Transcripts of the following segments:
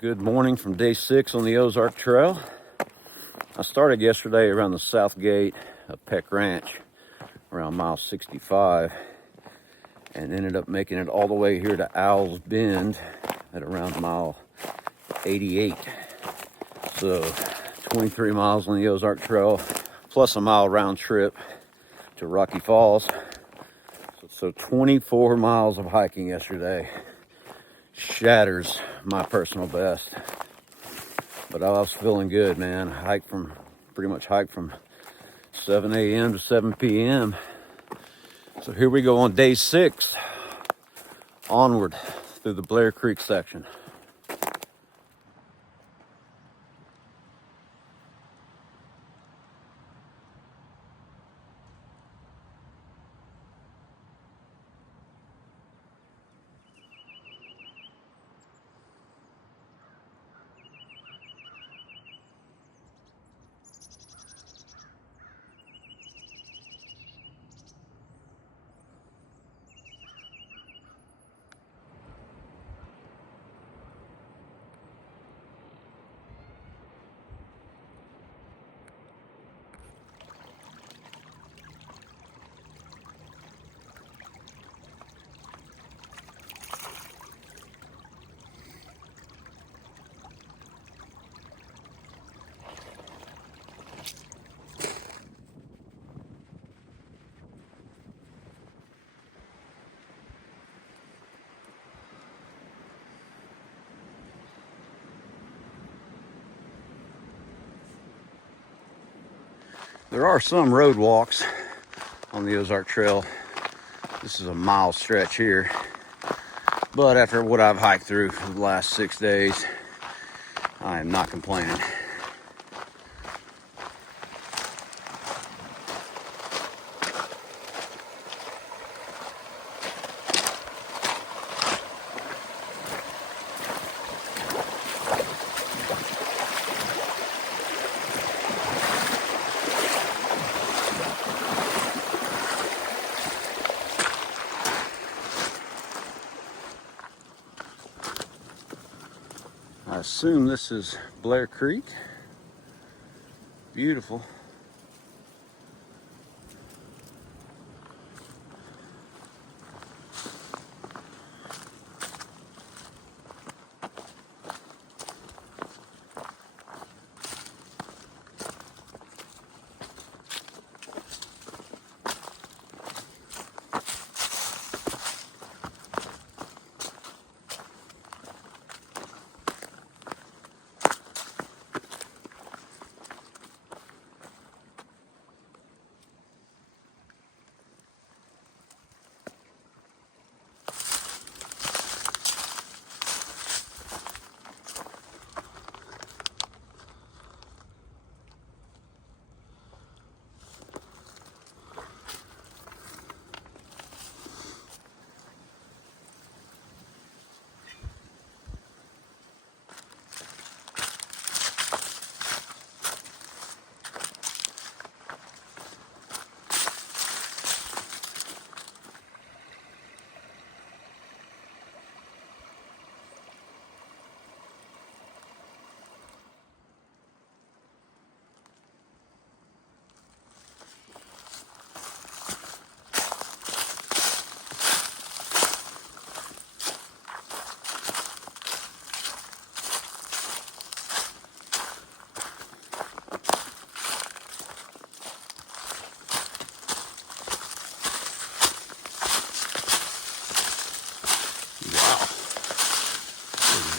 Good morning from day 6 on the Ozark Trail. I started yesterday around the south gate of Peck Ranch, around mile 65, and ended up making it all the way here to Owl's Bend at around mile 88. So 23 miles on the Ozark Trail, plus a mile round trip to Rocky Falls. So 24 miles of hiking yesterday. Shatters my personal best, but I was feeling good, man. Pretty much hiked from 7 a.m. to 7 p.m. So here we go on day 6, onward through the Blair Creek section. There are some road walks on the Ozark Trail. This is a mile stretch here, but after what I've hiked through for the last 6 days, I am not complaining. I assume this is Blair Creek. Beautiful.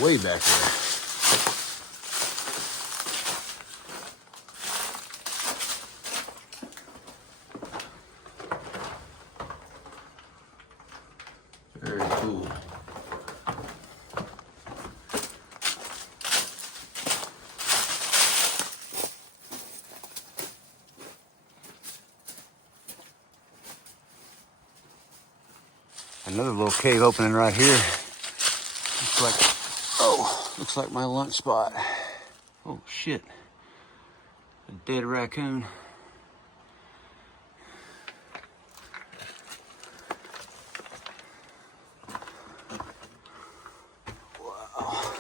Way back there. Very cool. Another little cave opening right here. Looks like my lunch spot. Oh shit. A dead raccoon. Wow.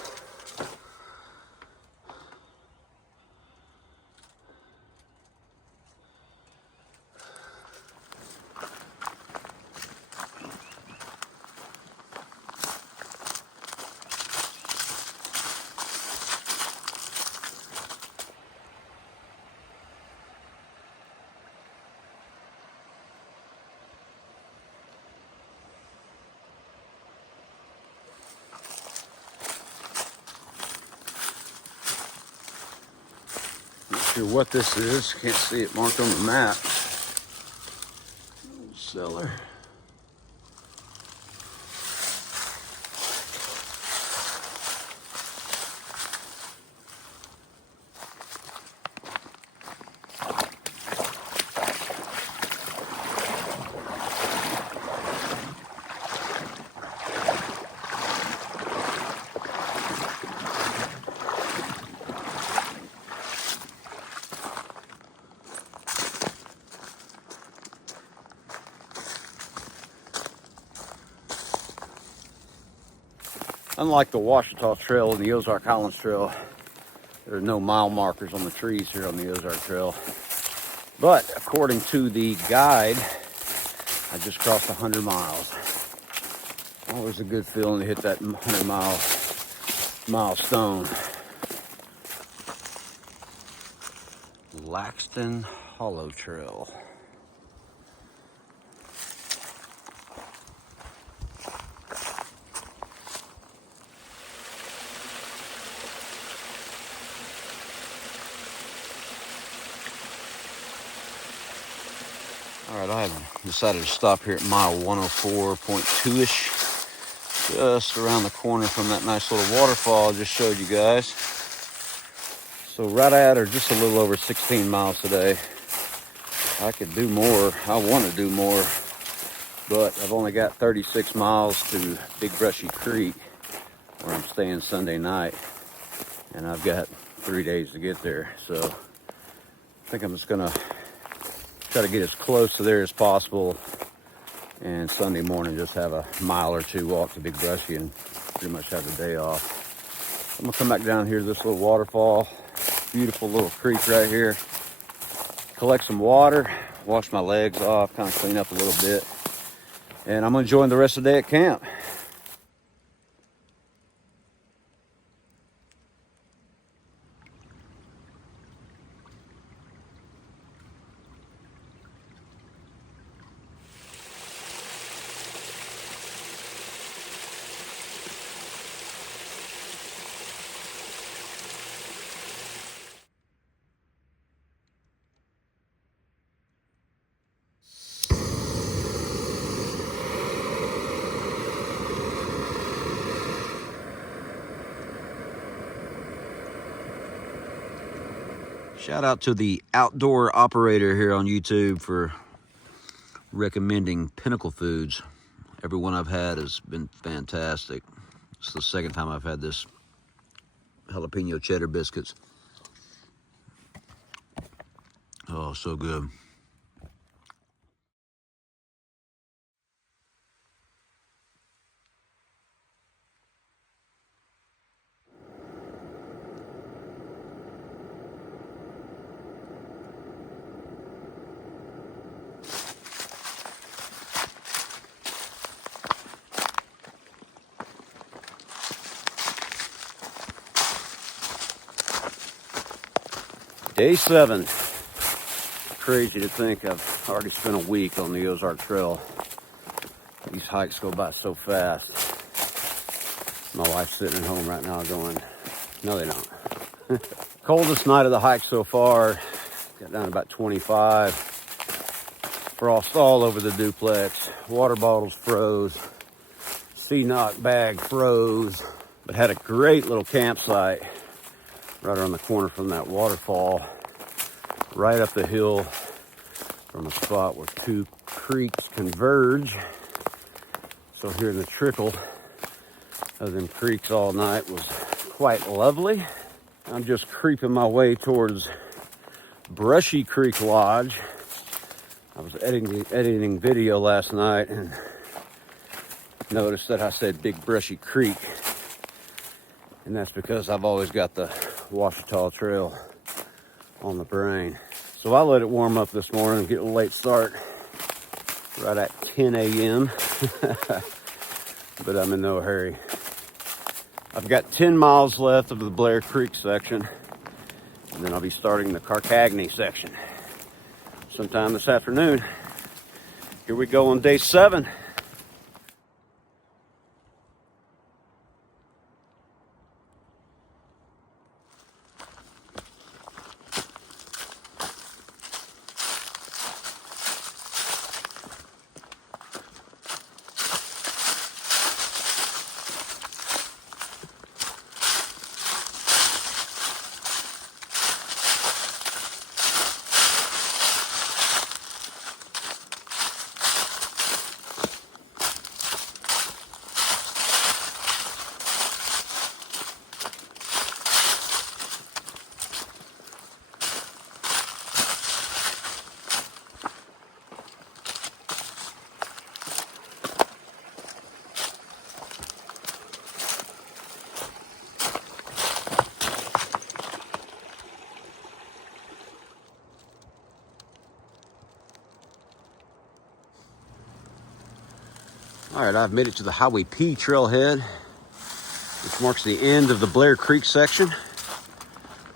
sure what this is. Can't see it marked on the map. Cellar. Unlike the Ouachita Trail and the Ozark Highlands Trail, there are no mile markers on the trees here on the Ozark Trail. But according to the guide, I just crossed 100 miles. Always a good feeling to hit that 100 milestone. Laxton Hollow Trail. All right, I have decided to stop here at mile 104.2-ish, just around the corner from that nice little waterfall I just showed you guys. So right at or just a little over 16 miles today. I could do more. I want to do more, but I've only got 36 miles to Big Brushy Creek, where I'm staying Sunday night, and I've got 3 days to get there. So I think I'm just gonna try to get as close to there as possible, and Sunday morning just have a mile or two walk to Big Brushy and pretty much have the day off. I'm gonna come back down here to this little waterfall, beautiful little creek right here, collect some water, wash my legs off, kind of clean up a little bit, and I'm gonna join the rest of the day at camp. Shout out to the outdoor operator here on YouTube for recommending Pinnacle Foods. Every one I've had has been fantastic. It's the second time I've had this jalapeno cheddar biscuits. Oh, so good. Day 7. Crazy to think I've already spent a week on the Ozark Trail. These hikes go by so fast. My wife's sitting at home right now going, no they don't. Coldest night of the hike so far. Got down to about 25. Frost all over the duplex. Water bottles froze. C-Knock bag froze. But had a great little campsite right around the corner from that waterfall, right up the hill from a spot where two creeks converge. So hearing the trickle of them creeks all night was quite lovely. I'm just creeping my way towards Brushy Creek Lodge. I was editing video last night and noticed that I said Big Brushy Creek. And that's because I've always got the Ouachita Trail on the brain. So I let it warm up this morning, get a late start right at 10 a.m. But I'm in no hurry. I've got 10 miles left of the Blair Creek section, and then I'll be starting the Carcagney section sometime this afternoon. Here we go on day 7. All right, I've made it to the Highway P trailhead, which marks the end of the Blair Creek section.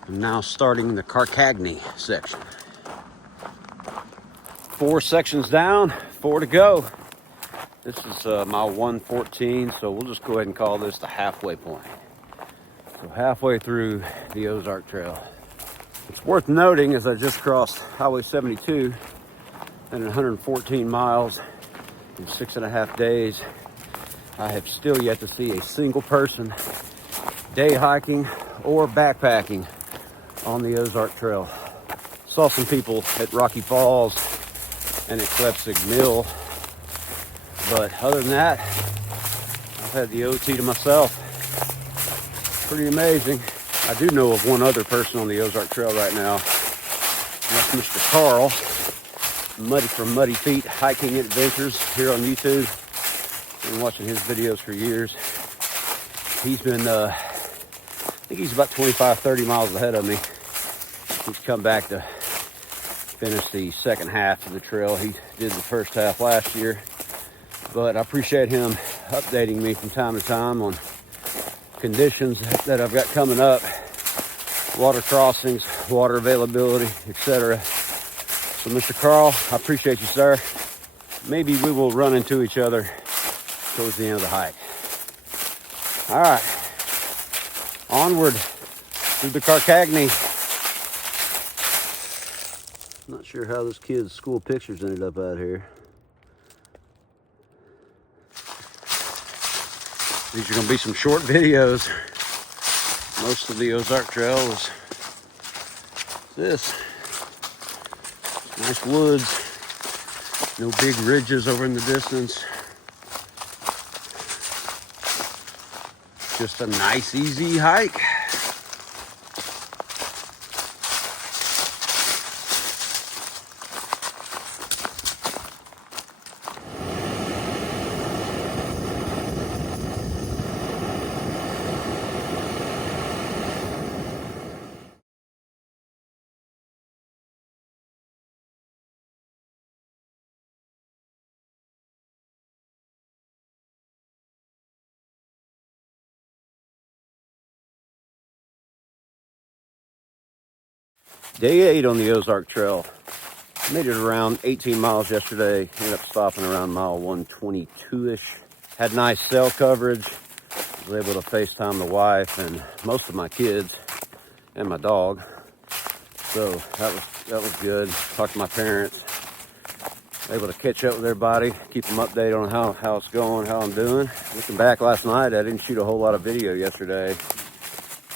I'm now starting the Carcagney section. 4 sections down, 4 to go. This is mile 114, so we'll just go ahead and call this the halfway point. So halfway through the Ozark Trail. It's worth noting as I just crossed Highway 72 and 114 miles in 6.5 days, I have still yet to see a single person day hiking or backpacking on the Ozark Trail. Saw some people at Rocky Falls and at Klepsig Mill, but other than that, I've had the OT to myself. Pretty amazing. I do know of one other person on the Ozark Trail right now, and that's Mr. Carl, Muddy from Muddy Feet Hiking Adventures here on YouTube. Been watching his videos for years. He's been, I think he's about 25, 30 miles ahead of me. He's come back to finish the second half of the trail. He did the first half last year, but I appreciate him updating me from time to time on conditions that I've got coming up, water crossings, water availability, etc. So Mr. Carl, I appreciate you, sir. Maybe we will run into each other towards the end of the hike. All right, onward through the Carcagney. Not sure how this kid's school pictures ended up out here. These are gonna be some short videos. Most of the Ozark Trail is this. Nice woods, no big ridges over in the distance. Just a nice, easy hike. Day 8 on the Ozark Trail. Made it around 18 miles yesterday. Ended up stopping around mile 122-ish. Had nice cell coverage. Was able to FaceTime the wife and most of my kids and my dog. So that was good. Talked to my parents. Able to catch up with everybody, keep them updated on how it's going, how I'm doing. Looking back last night, I didn't shoot a whole lot of video yesterday.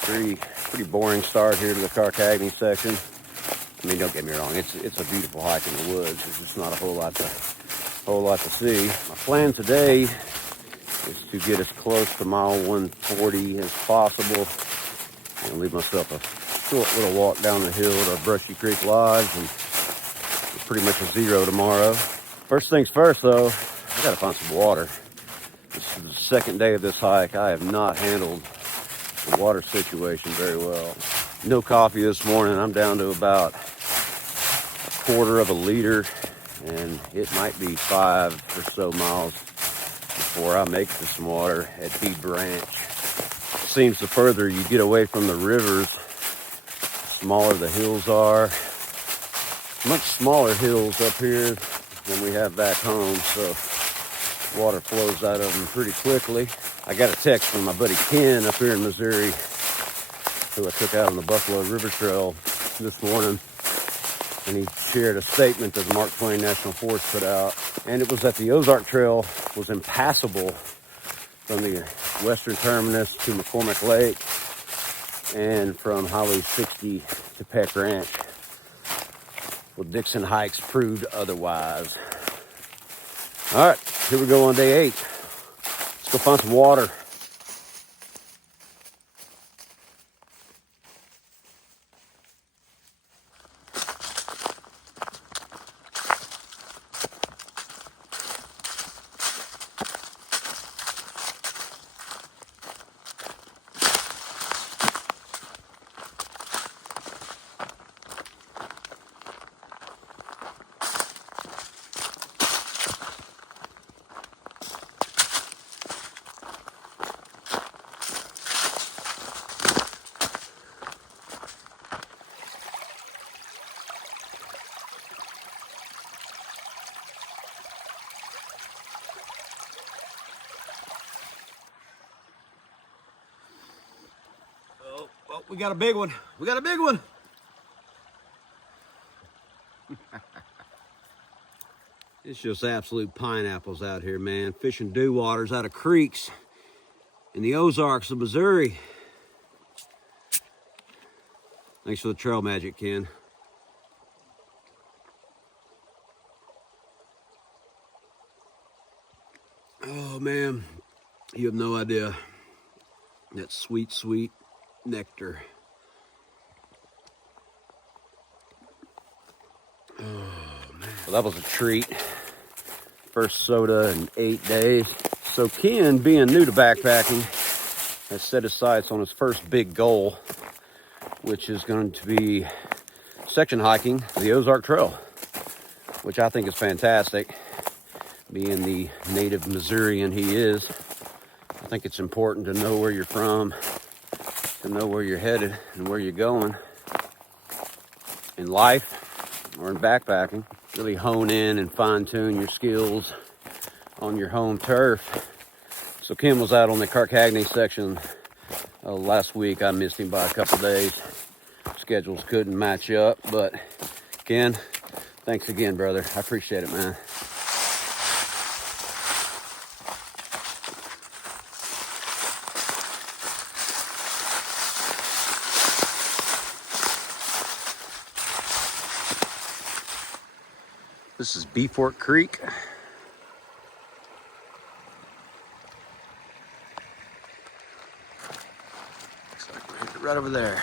Pretty boring start here to the Carcagney section. I mean, don't get me wrong, it's a beautiful hike in the woods. There's just not a whole lot to see. My plan today is to get as close to mile 140 as possible and leave myself a short little walk down the hill to Brushy Creek Lodge, and it's pretty much a zero tomorrow. First things first though, I gotta find some water. This is the second day of this hike. I have not handled the water situation very well. No coffee this morning. I'm down to about 1/4 of a liter, and it might be 5 or so miles before I make it to some water at Bede Branch. Seems the further you get away from the rivers, the smaller the hills are. Much smaller hills up here than we have back home, so water flows out of them pretty quickly. I got a text from my buddy Ken up here in Missouri, who I took out on the Buffalo River Trail this morning, and he shared a statement that the Mark Twain National Forest put out, and it was that the Ozark Trail was impassable from the western terminus to McCormick Lake and from Highway 60 to Peck Ranch. Well, Dixon hikes proved otherwise. All right, here we go on day 8. Let's go find some water. we got a big one. We got a big one. It's just absolute pineapples out here, man. Fishing dew waters out of creeks in the Ozarks of Missouri. Thanks for the trail magic, Ken. Oh, man. You have no idea. That sweet, sweet nectar. Oh, man. Well, that was a treat. First soda in 8 days. So Ken, being new to backpacking, has set his sights on his first big goal, which is going to be section hiking the Ozark Trail, which I think is fantastic. Being the native Missourian he is, I think it's important to know where you're from, to know where you're headed and where you're going in life or in backpacking. Really hone in and fine-tune your skills on your home turf. So Ken was out on the Carcagney section last week. I missed him by a couple days. Schedules couldn't match up, but Ken, thanks again, brother. I appreciate it, man. This is Beaufort Creek. Looks like we're headed right over there.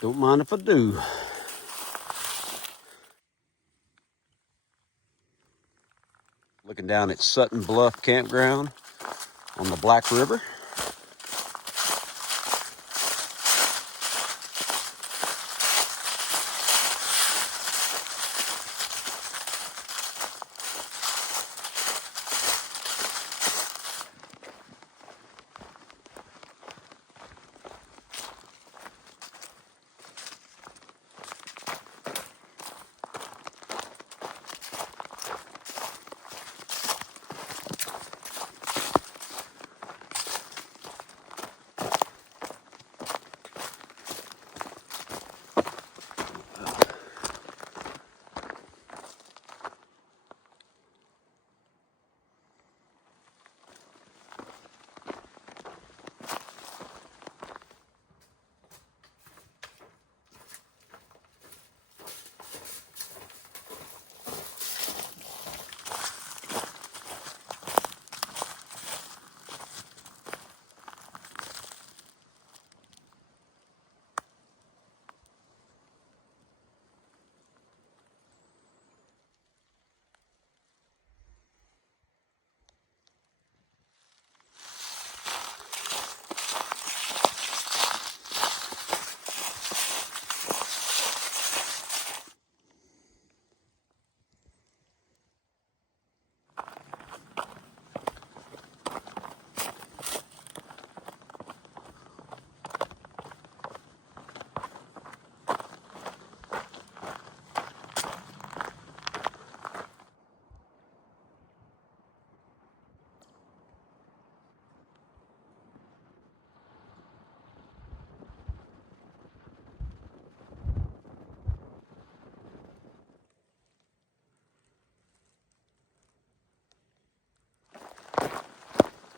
Don't mind if I do. Looking down at Sutton Bluff Campground on the Black River.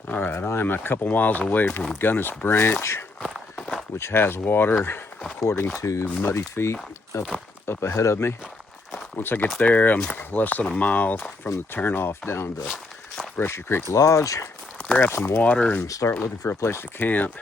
All right, I am a couple miles away from Gunnis Branch, which has water, according to Muddy Feet, up ahead of me. Once I get there, I'm less than a mile from the turnoff down to Brushy Creek Lodge. Grab some water and start looking for a place to camp.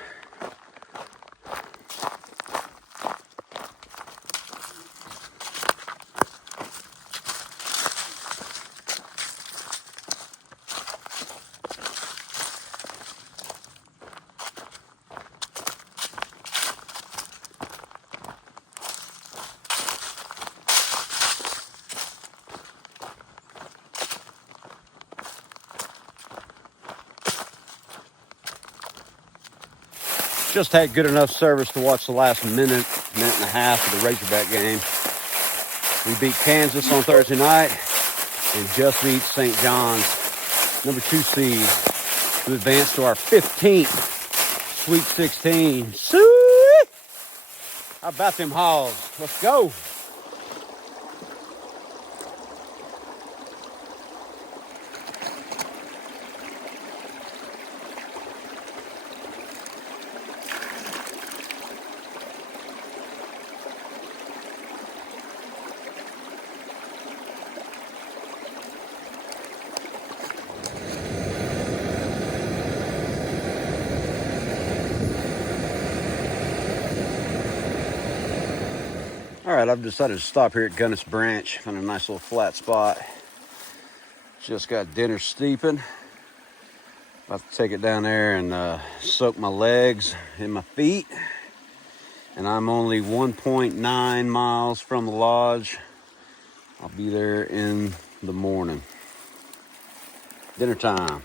Just had good enough service to watch the last minute and a half of the Razorback game. We beat Kansas on Thursday night and just beat St. John's, number 2 seed, to advance to our 15th Sweet 16. Sweet! How about them Hogs? Let's go. All right, I've decided to stop here at Gunnis Branch. Found a nice little flat spot. Just got dinner steeping. About to take it down there and soak my legs and my feet. And I'm only 1.9 miles from the lodge. I'll be there in the morning. Dinner time.